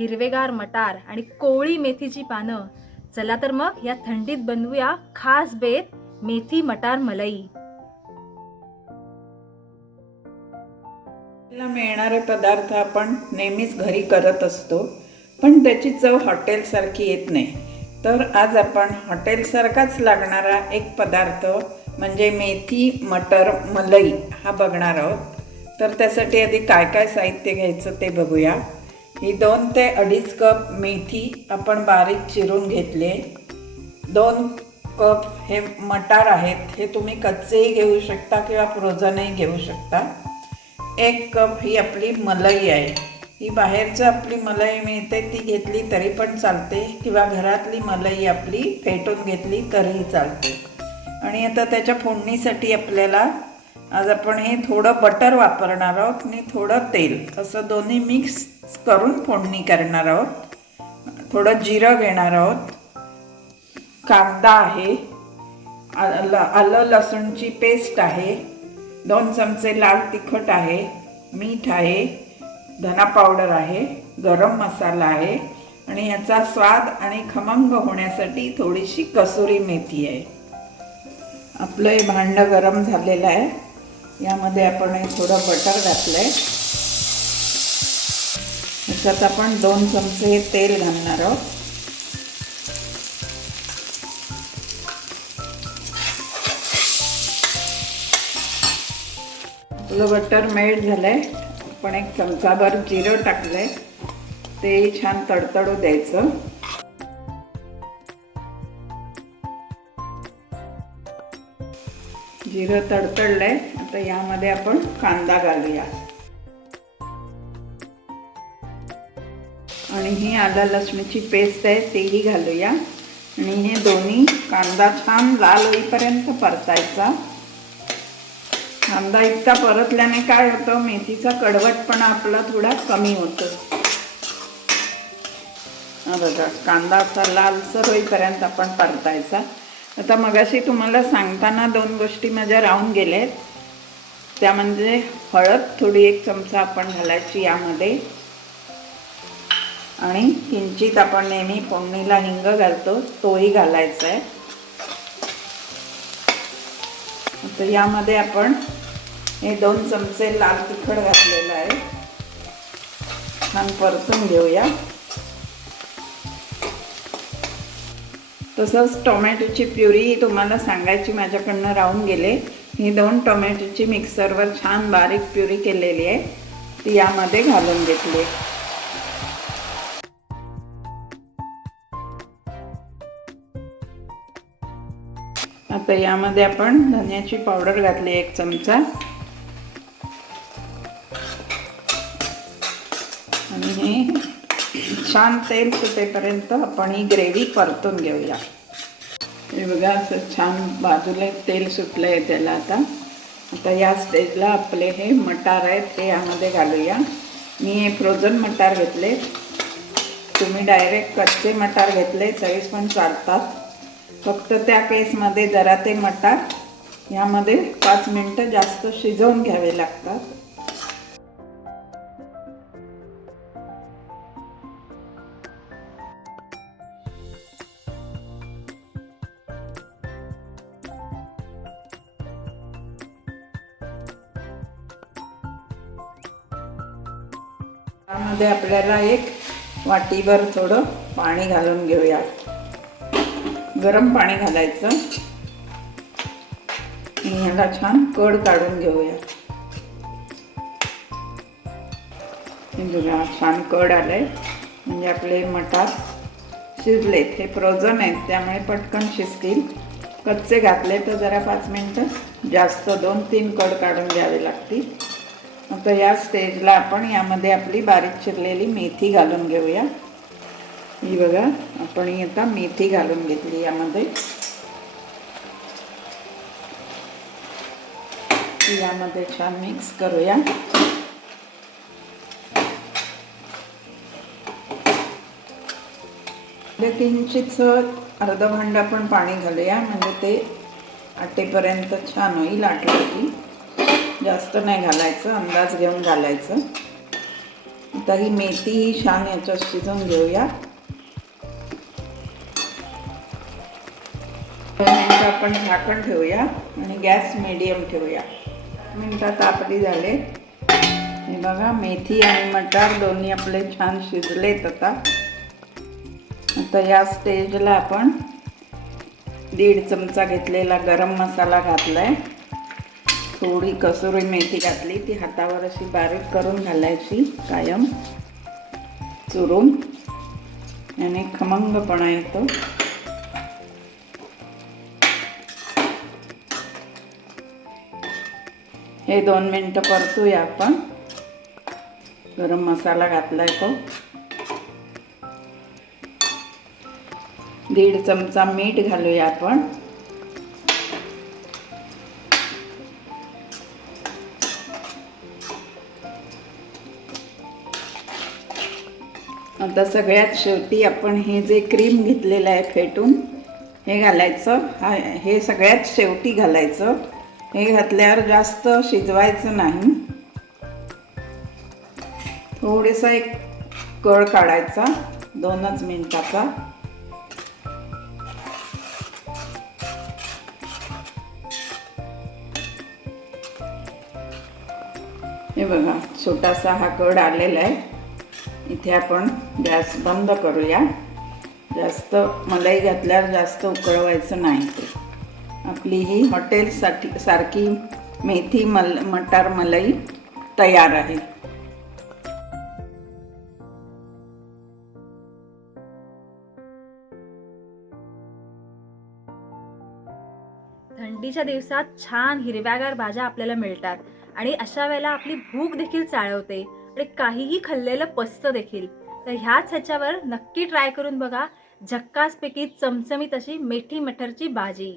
हिरवेगार मटार आणि कोवळी मेथीची पानं. चला तर मग या थंडीत बनवूया खास बेत मेथी मटार मलाई. ला मिळणारे पदार्थ आपण नेहमीच घरी करत असतो, पण त्याची चव हॉटेलसारखी येत नाही. तर आज आपण हॉटेलसारखाच लागणारा एक पदार्थ म्हणजे मेथी मटर मलाई हा बघणार आहोत. तर त्यासाठी आधी काय काय साहित्य घ्यायचं ते बघूया. ही 2 ते 2.5 कप मेथी आपण बारीक चिरून घेतली. 2 कप हे मटार आहेत. हे तुम्ही कच्चेही घेऊ शकता किंवा फ्रोझनही घेऊ शकता. 1 कप ही आपली मलाई आहे. ही बाहेरचं आपली मलाई मिळते ती घेतली तरी पण चालते, किंवा घरातली मलाई आपली फेटून घेतली तरीही चालते. आणि आता त्याच्या फोडणीसाठी आपल्याला आज आपण हे थोडं बटर वापरणार आहोत आणि थोडं तेल, असं दोन्ही मिक्स करून फोडणी करणार आहोत. थोडं जिरं घेणार आहोत, कांदा आहे, आलं लसूणची पेस्ट आहे, 2 चमचे लाल तिखट आहे, मीठ आहे, धना पावडर आहे, गरम मसाला आहे आणि याचा स्वाद आणि खमंग होण्यासाठी थोडीशी कसुरी मेथी आहे. आपलं हे भांडं गरम झालेलं आहे. यामध्ये आपण हे थोडं बटर घातलं आहे. याच्यात आपण 2 चमचे तेल घालणार आहोत. आपलं बटर मेल्ट झालंय. आपण 1 चमचाभर जिरं टाकलंय, तेही छान तडतडू द्यायचं. जिरं तडतडलंय. आता यामध्ये आपण कांदा घालूया आणि ही आलं लसणीची पेस्ट आहे तेही घालूया आणि हे दोन्ही कांदा छान लाल होईपर्यंत परतायचा. कांदा इतका परतल्याने काय होतं, मेथीचा कडवटपणा आपला थोडा कमी होतो. बघा, कांदा असा लालसर होईपर्यंत आपण परतायचा. आता मगाशी तुम्हाला सांगताना 2 गोष्टी माझ्या राहून गेल्या. त्या म्हणजे हळद थोडी 1 चमचा आपण घालायची यामध्ये, आणि किंचित आपण नेहमी फोडणीला हिंग घालतो तोही घालायचा आहे. आता यामध्ये आपण हे 2 चमचे लाल तिखट घातलेलं आहे. छान परतून घेऊया. तसंच टोमॅटोची प्युरी तुम्हाला सांगायची माझ्याकडनं राहून गेले. ही 2 टोमॅटोची मिक्सरवर छान बारीक प्युरी केलेली आहे, ती यामध्ये घालून घेतली. आता यामध्ये आपण धन्याची पावडर घातली 1 चमचा आणि हे छान तेल सुटेपर्यंत आपण ही ग्रेव्ही परतून घेऊया. हे बघा, असं छान बाजूला तेल सुटलं आहे त्याला. आता या स्टेजला आपले हे मटार आहेत ते यामध्ये घालूया. मी हे फ्रोझन मटार घेतले. तुम्ही डायरेक्ट कच्चे मटार घेतले तरीच पण चालतात. फक्त त्या केसमध्ये जरा ते मटार यामध्ये 5 मिनटं जास्त शिजवून घ्यावे लागतात. त्यामध्ये आपल्याला 1 वाटीभर थोडं पाणी घालून घेऊया. गरम पाणी घालायचं आणि ह्याला छान कड काढून घेऊया. हे बघा, छान कड आलंय म्हणजे आपले मटार शिजलेत. हे फ्रोझन आहेत त्यामुळे पटकन शिजतील. कच्चे घातले तर जरा 5 मिनटं जास्त 2-3 कड काढून घ्यावे लागतील. आता या स्टेजला आपण यामध्ये आपली बारीक चिरलेली मेथी घालून घेऊया. ही बघा, आपण ही आता मेथी घालून घेतली यामध्ये. यामध्ये छान मिक्स करूया. किंचित अर्ध भांड आपण पाणी घालूया म्हणजे ते आटेपर्यंत छान होईल. आटलं की जास्त नाही घालायचं, अंदाज घेऊन घालायचं. आता ही मेथी ही छान याच्यात शिजवून घेऊया. 2 मिनिटं आपण झाकण ठेवूया आणि गॅस मीडियम ठेवूया. मिनटात आपली झाले. हे बघा मेथी आणि मटार दोन्ही आपले छान शिजलेत. आता या स्टेजला आपण 1.5 चमचा घेतलेला गरम मसाला घातलाय. थोडी कसुरी मेथी घातली, ती हातावर अशी बारीक करून घालायची कायम चुरून, याने खमंगपणा येतो. हे 2 मिनिटं परतूया आपण. गरम मसाला घातलाय तो. 1.5 चमचा मीठ घालूया आपण. आता सगळ्यात शेवटी आपण हे जे क्रीम घेतलेलं आहे फेटून, हे घालायचं. हे सगळ्यात शेवटी घालायचं. हे घातल्यावर जास्त शिजवायचं नाही. थोडेसा एक कळ काढायचा 2च मिनिटाचा. हे बघा छोटासा हा कड आलेला आहे. इथे आपण गॅस बंद करूया. जास्त मलाई घातल्यावर जास्त उकळवायचं नाही. ते आपली ही हॉटेलसारखी मेथी मटार मलाई तयार आहे. थंडीच्या दिवसात छान हिरव्यागार भाज्या आपल्याला मिळतात आणि अशा वेळेला आपली भूक देखील चाळवते आणि काहीही खाल्लेलं पचतं देखील. तर ह्याच्यावर नक्की ट्राय करून बघा झक्कासपैकी चमचमीत अशी मेथी मटारची भाजी.